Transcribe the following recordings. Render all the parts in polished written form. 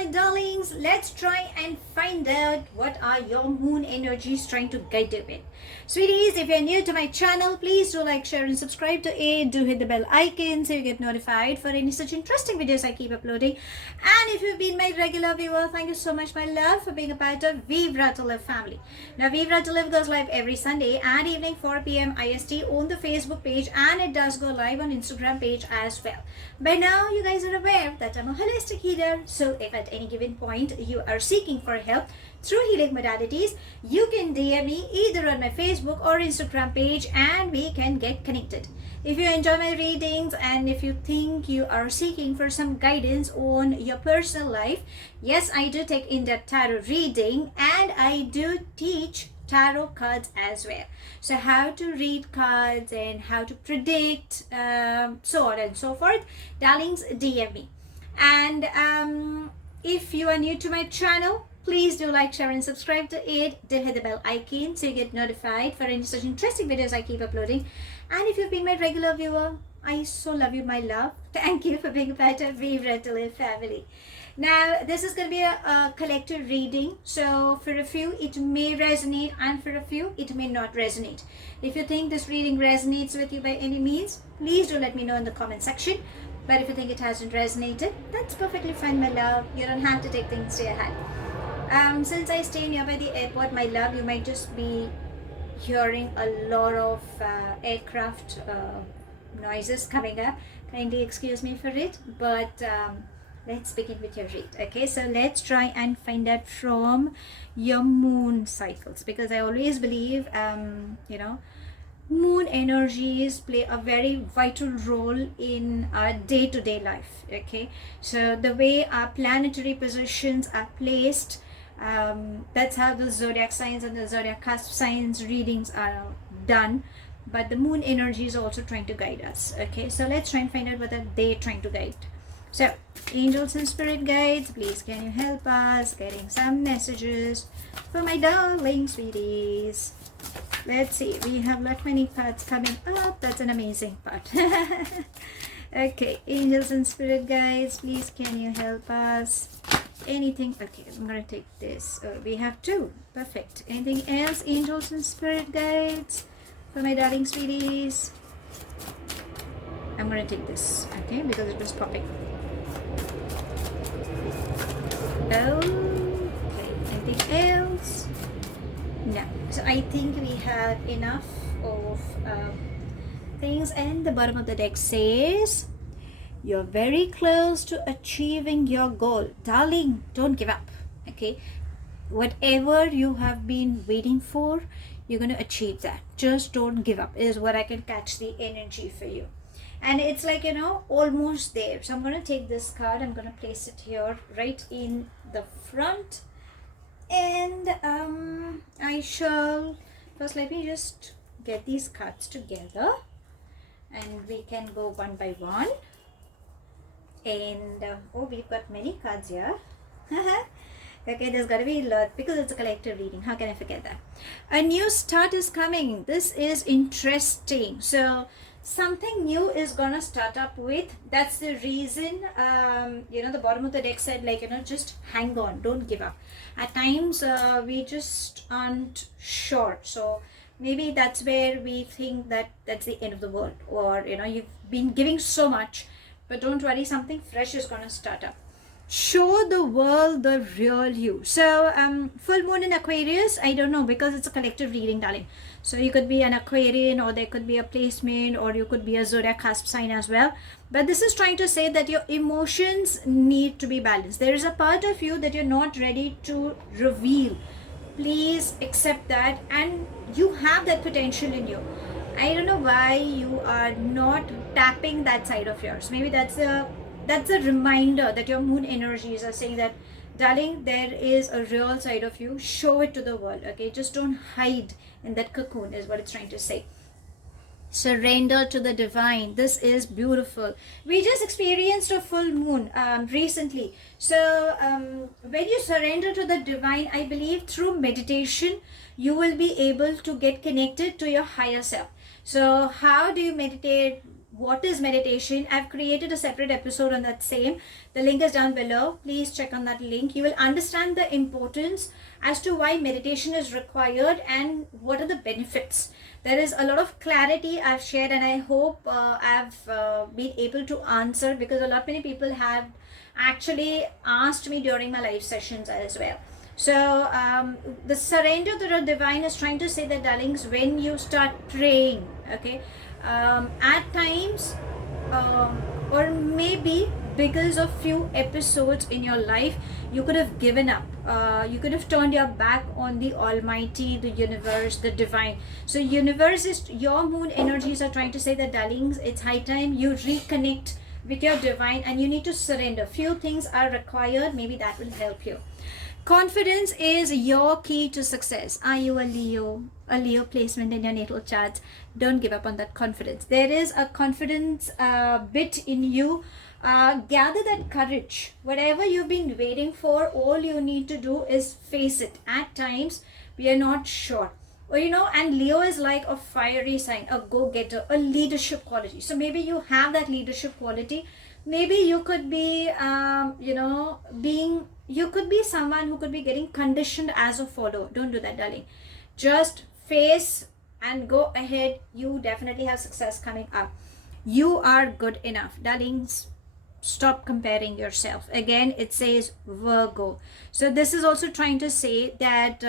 my darlings, let's try and find out what are your moon energies trying to guide you with. Sweeties, if you're new to my channel, please do like, share and subscribe to it. Do hit the bell icon so you get notified for any such interesting videos I keep uploading. And if you've been my regular viewer, thank you so much, my love, for being a part of Vivre to Live family. Now, Vivre to Live goes live every Sunday and evening 4 p.m. IST on the Facebook page, and it does go live on Instagram page as well. By now, you guys are aware that I'm a holistic healer, so if at any given point you are seeking for help through healing modalities, you can DM me either on my Facebook or Instagram page and we can get connected. If you enjoy my readings and if you think you are seeking for some guidance on your personal life, yes, I do take in-depth tarot reading and I do teach tarot cards as well. So how to read cards and how to predict, so on and so forth, darlings, DM me. And if you are new to my channel, please do like, share and subscribe to it. Do hit the bell icon so you get notified for any such interesting videos I keep uploading. And if you've been my regular viewer, I so love you, my love. Thank you for being a part of Vivre to Live family. Now, this is going to be a collective reading. So for a few, it may resonate, and for a few, it may not resonate. If you think this reading resonates with you by any means, please do let me know in the comment section. But if you think it hasn't resonated, that's perfectly fine, my love. You don't have to take things to your head. Since I stay nearby the airport, my love, you might just be hearing a lot of aircraft noises coming up. Kindly excuse me for it, but let's begin with your read. Okay, so let's try and find out from your moon cycles, because I always believe, moon energies play a very vital role in our day-to-day life. Okay, so the way our planetary positions are placed, that's how the zodiac signs and the zodiac cusp signs readings are done. But the moon energy is also trying to guide us. Okay, so let's try and find out what are they trying to guide. So, angels and spirit guides, please can you help us getting some messages for my darling sweeties. Let's see, we have lot many cards coming up. That's an amazing part. Okay, angels and spirit guides, please can you help us? Anything? Okay, I'm gonna take this. We have two. Perfect. Anything else, angels and spirit guides, for my darling sweeties? I'm gonna take this, okay, because it was popping. Okay, anything else? No. So I think we have enough of things. And the bottom of the deck says, you're very close to achieving your goal. Darling, don't give up. Okay, whatever you have been waiting for, you're going to achieve that. Just don't give up is what I can catch the energy for you. And it's like, almost there. So I'm going to take this card. I'm going to place it here right in the front. And I shall first, let me just get these cards together and we can go one by one. And oh, we've got many cards here. Okay, there's got to be a lot because it's a collective reading. How can I forget that? A new start is coming. This is interesting. So something new is gonna start up with. That's the reason, the bottom of the deck said, just hang on, don't give up. At times we just aren't sure, so maybe that's where we think that that's the end of the world, or you've been giving so much, but don't worry, something fresh is gonna start up. Show the world the real you. So full moon in Aquarius, I don't know, because it's a collective reading, darling. So you could be an Aquarian, or there could be a placement, or you could be a zodiac cusp sign as well. But this is trying to say that your emotions need to be balanced. There is a part of you that you're not ready to reveal. Please accept that, and you have that potential in you. I don't know why you are not tapping that side of yours. Maybe that's a reminder that your moon energies are saying that, darling, there is a real side of you. Show it to the world. Okay, just don't hide in that cocoon is what it's trying to say. Surrender to the divine. This is beautiful. We just experienced a full moon recently. So when you surrender to the divine, I believe through meditation you will be able to get connected to your higher self. So how do you meditate? what is meditation, I've created a separate episode on that same. The link is down below. Please check on that link. You will understand the importance as to why meditation is required and what are the benefits. There is a lot of clarity I've shared, and I hope I've been able to answer, because a lot many people have actually asked me during my live sessions as well. So the surrender to the divine is trying to say that, darlings, when you start praying, okay, at times, or maybe because of few episodes in your life, you could have given up. You could have turned your back on the Almighty, the universe, the divine. So universe is, your moon energies are trying to say that, darlings, it's high time you reconnect with your divine, and you need to surrender. Few things are required. Maybe that will help you. Confidence is your key to success. Are you a Leo? A Leo placement in your natal chart? Don't give up on that confidence. There is a confidence bit in you. Gather that courage. Whatever you've been waiting for, all you need to do is face it. At times, we are not sure. Or, you know, and Leo is like a fiery sign, a go-getter, a leadership quality. So maybe you have that leadership quality. Maybe you could be, you could be someone who could be getting conditioned as a follower. Don't do that, darling. Just face and go ahead. You definitely have success coming up. You are good enough, darlings. Stop comparing yourself. Again, it says Virgo. So this is also trying to say that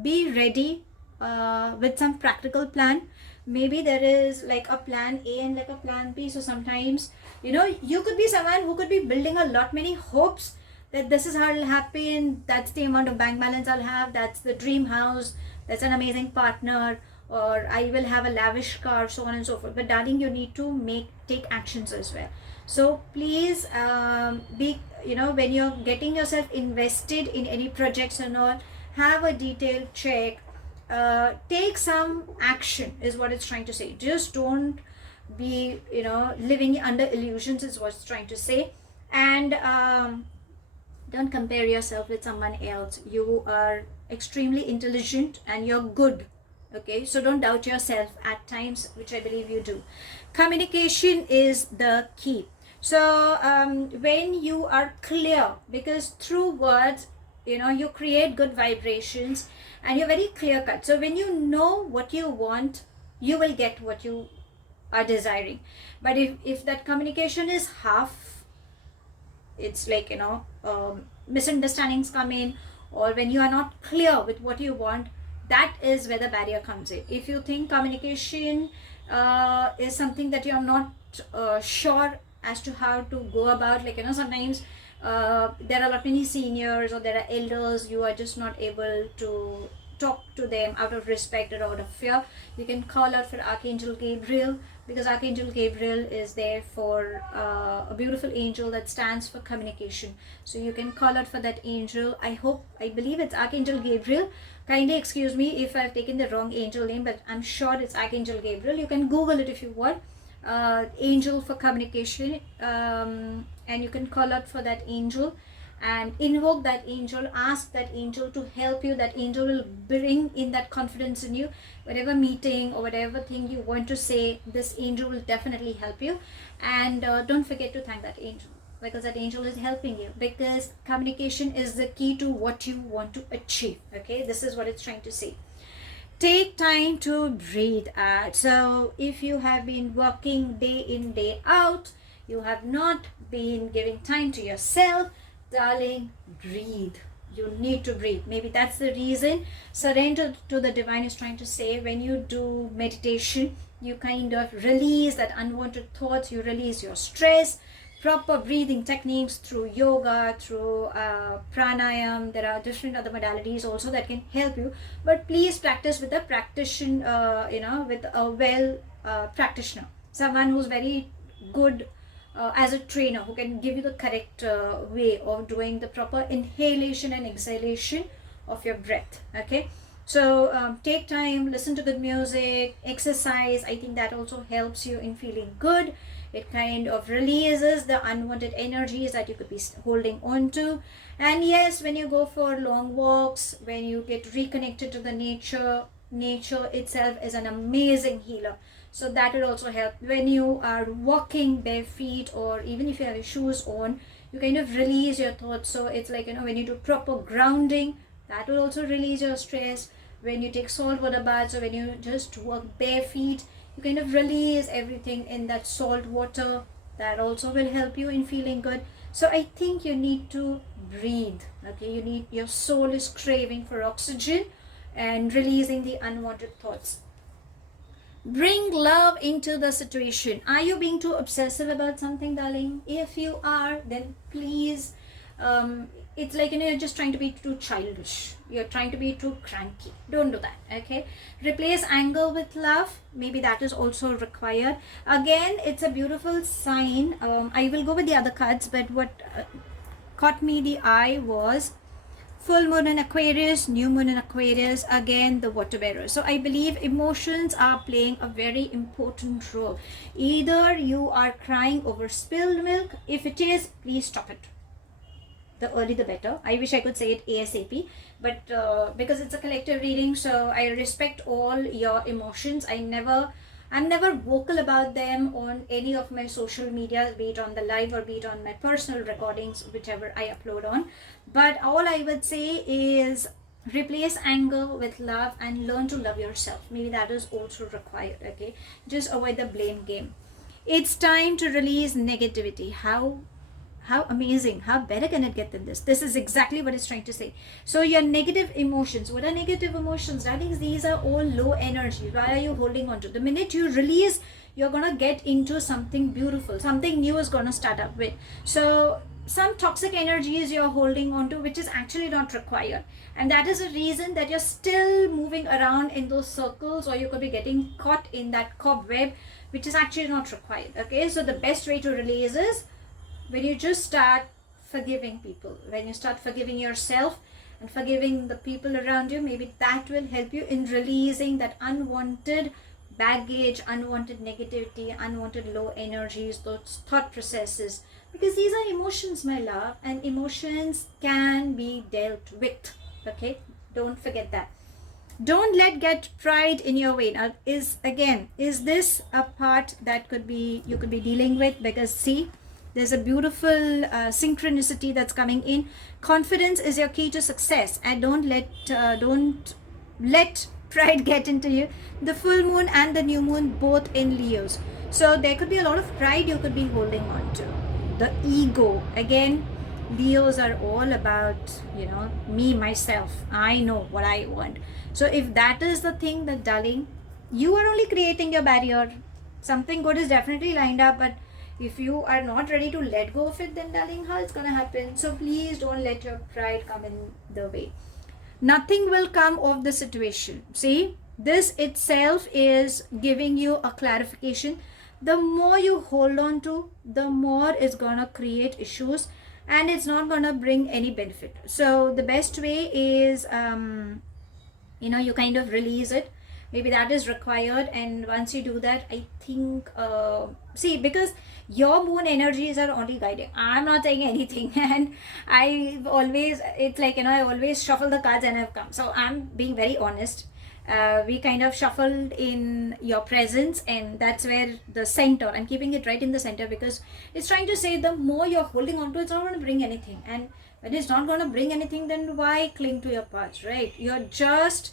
be ready with some practical plan. Maybe there is like a plan A and like a plan B. So sometimes, you know, you could be someone who could be building a lot many hopes that this is how it'll happen, that's the amount of bank balance I'll have, that's the dream house, that's an amazing partner, or I will have a lavish car, so on and so forth. But darling, you need to take actions as well. So please be, you know, when you're getting yourself invested in any projects and all, have a detailed check. Take some action is what it's trying to say. Just don't be, you know, living under illusions is what it's trying to say. And don't compare yourself with someone else. You are extremely intelligent and you're good. Okay, so don't doubt yourself at times, which I believe you do. Communication is the key. So when you are clear, because through words, you know, you create good vibrations and you're very clear cut. So when you know what you want, you will get what you are desiring. But if that communication is half, it's like, you know, misunderstandings come in, or when you are not clear with what you want, that is where the barrier comes in. If you think communication is something that you're not sure as to how to go about, like, you know, sometimes there are a lot many seniors or there are elders, you are just not able to talk to them out of respect or out of fear. You can call out for Archangel Gabriel, because Archangel Gabriel is there for a beautiful angel that stands for communication. So you can call out for that angel. I believe it's Archangel Gabriel. Kindly excuse me if I've taken the wrong angel name, but I'm sure it's Archangel Gabriel. You can Google it if you want. Angel for communication, and you can call out for that angel and invoke that angel, ask that angel to help you. That angel will bring in that confidence in you. Whatever meeting or whatever thing you want to say, this angel will definitely help you. And don't forget to thank that angel, because that angel is helping you, because communication is the key to what you want to achieve. Okay, this is what it's trying to say. Take time to breathe out. So if you have been working day in, day out, you have not been giving time to yourself, darling, breathe. You need to breathe. Maybe that's the reason surrender to the divine is trying to say. When you do meditation, you kind of release that unwanted thoughts, you release your stress. Proper breathing techniques through yoga, through pranayam. There are different other modalities also that can help you, but please practice with a practitioner, with a practitioner, someone who's very good as a trainer, who can give you the correct way of doing the proper inhalation and exhalation of your breath. Okay, so take time, listen to good music, exercise. I think that also helps you in feeling good. It kind of releases the unwanted energies that you could be holding on to. And yes, when you go for long walks, when you get reconnected to the nature itself is an amazing healer. So that will also help. When you are walking bare feet, or even if you have your shoes on, you kind of release your thoughts. So it's like, when you do proper grounding, that will also release your stress. When you take salt water baths, or when you just walk bare feet, you kind of release everything in that salt water. That also will help you in feeling good. So I think you need to breathe. Okay, your soul is craving for oxygen and releasing the unwanted thoughts. Bring love into the situation. Are you being too obsessive about something, darling? If you are, then please, it's like, you're just trying to be too childish. You're trying to be too cranky. Don't do that, okay? Replace anger with love. Maybe that is also required. Again, it's a beautiful sign. I will go with the other cards, but what caught me the eye was full moon in Aquarius, new moon in Aquarius, again the water bearer. So I believe emotions are playing a very important role. Either you are crying over spilled milk. If it is, please stop it. The early the better. I wish I could say it ASAP, but because it's a collective reading, so I respect all your emotions. I'm never vocal about them on any of my social media, be it on the live or be it on my personal recordings, whichever I upload on. But all I would say is replace anger with love and learn to love yourself. Maybe that is also required, okay? Just avoid the blame game. It's time to release negativity. How amazing, how better can it get than this? This is exactly what it's trying to say. So your negative emotions, what are negative emotions? That is, these are all low energy. Why are you holding on to? The minute you release, you're gonna get into something beautiful, something new is gonna start up with. So some toxic energies you're holding on to, which is actually not required, and that is a reason that you're still moving around in those circles, or you could be getting caught in that cobweb, which is actually not required. Okay, so the best way to release is when you just start forgiving people, when you start forgiving yourself and forgiving the people around you. Maybe that will help you in releasing that unwanted baggage, unwanted negativity, unwanted low energies, those thought processes, because these are emotions, my love, and emotions can be dealt with. Okay, don't forget that. Don't let get pride in your way. Now, is this a part that you could be dealing with? Because see, there's a beautiful synchronicity that's coming in. Confidence is your key to success, and don't let pride get into you. The full moon and the new moon both in Leos, so there could be a lot of pride you could be holding on to. The ego again. Leos are all about, me, myself. I know what I want. So if that is the thing, that darling, you are only creating your barrier. Something good is definitely lined up, but if you are not ready to let go of it, then darling, how it's gonna happen? So please don't let your pride come in the way. Nothing will come of the situation. See, this itself is giving you a clarification. The more you hold on to, the more it's gonna create issues, and it's not gonna bring any benefit. So the best way is you kind of release it. Maybe that is required, and once you do that, I think see, because your moon energies are only guiding. I'm not saying anything and I always shuffle the cards and I've come, so I'm being very honest. We kind of shuffled in your presence, and that's where the center, I'm keeping it right in the center, because it's trying to say the more you're holding on to, it's not going to bring anything. And when it's not going to bring anything, then why cling to your past, right? You're just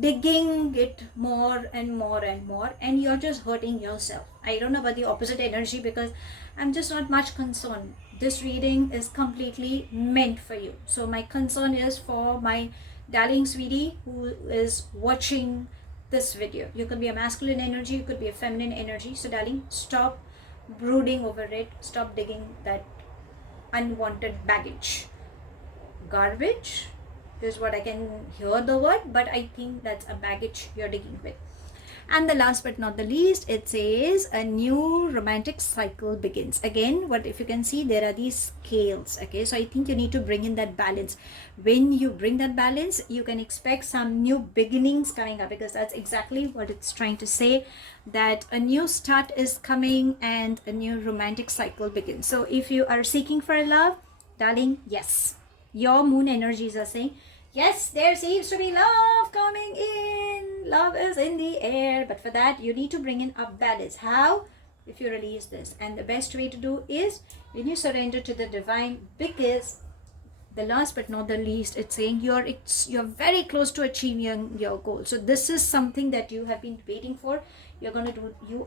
digging it more and more and more, and you're just hurting yourself. I don't know about the opposite energy, because I'm just not much concerned. This reading is completely meant for you. So my concern is for my darling sweetie who is watching this video. You could be a masculine energy, you could be a feminine energy. So darling, stop brooding over it. Stop digging that unwanted baggage. Garbage is what I can hear the word, but I think that's a baggage you're digging with. And the last but not the least, it says a new romantic cycle begins. Again, what if you can see, there are these scales. Okay, so I think you need to bring in that balance. When you bring that balance, you can expect some new beginnings coming up, because that's exactly what it's trying to say, that a new start is coming and a new romantic cycle begins. So if you are seeking for love, darling, yes, your moon energies are saying Yes, there seems to be love coming in. Love is in the air. But for that, you need to bring in a balance. How? If you release this. And the best way to do is when you surrender to the divine, because the last but not the least, it's saying you're very close to achieving your goal. So this is something that you have been waiting for. You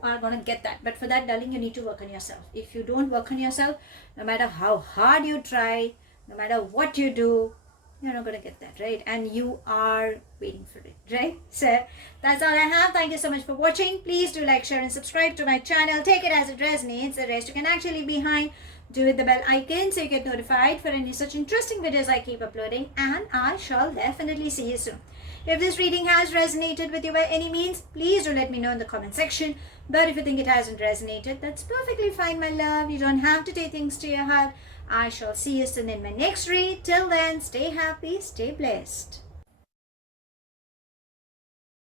are gonna get that. But for that, darling, you need to work on yourself. If you don't work on yourself, no matter how hard you try, no matter what you do, you're not gonna get that, right? And you are waiting for it, right? So that's all I have. Thank you so much for watching. Please do like, share, and subscribe to my channel. Take it as it resonates. The rest you can actually behind. Do hit the bell icon so you get notified for any such interesting videos I keep uploading, and I shall definitely see you soon. If this reading has resonated with you by any means, please do let me know in the comment section. But if you think it hasn't resonated, that's perfectly fine, my love. You don't have to take things to your heart. I shall see you soon in my next read. Till then, stay happy, stay blessed.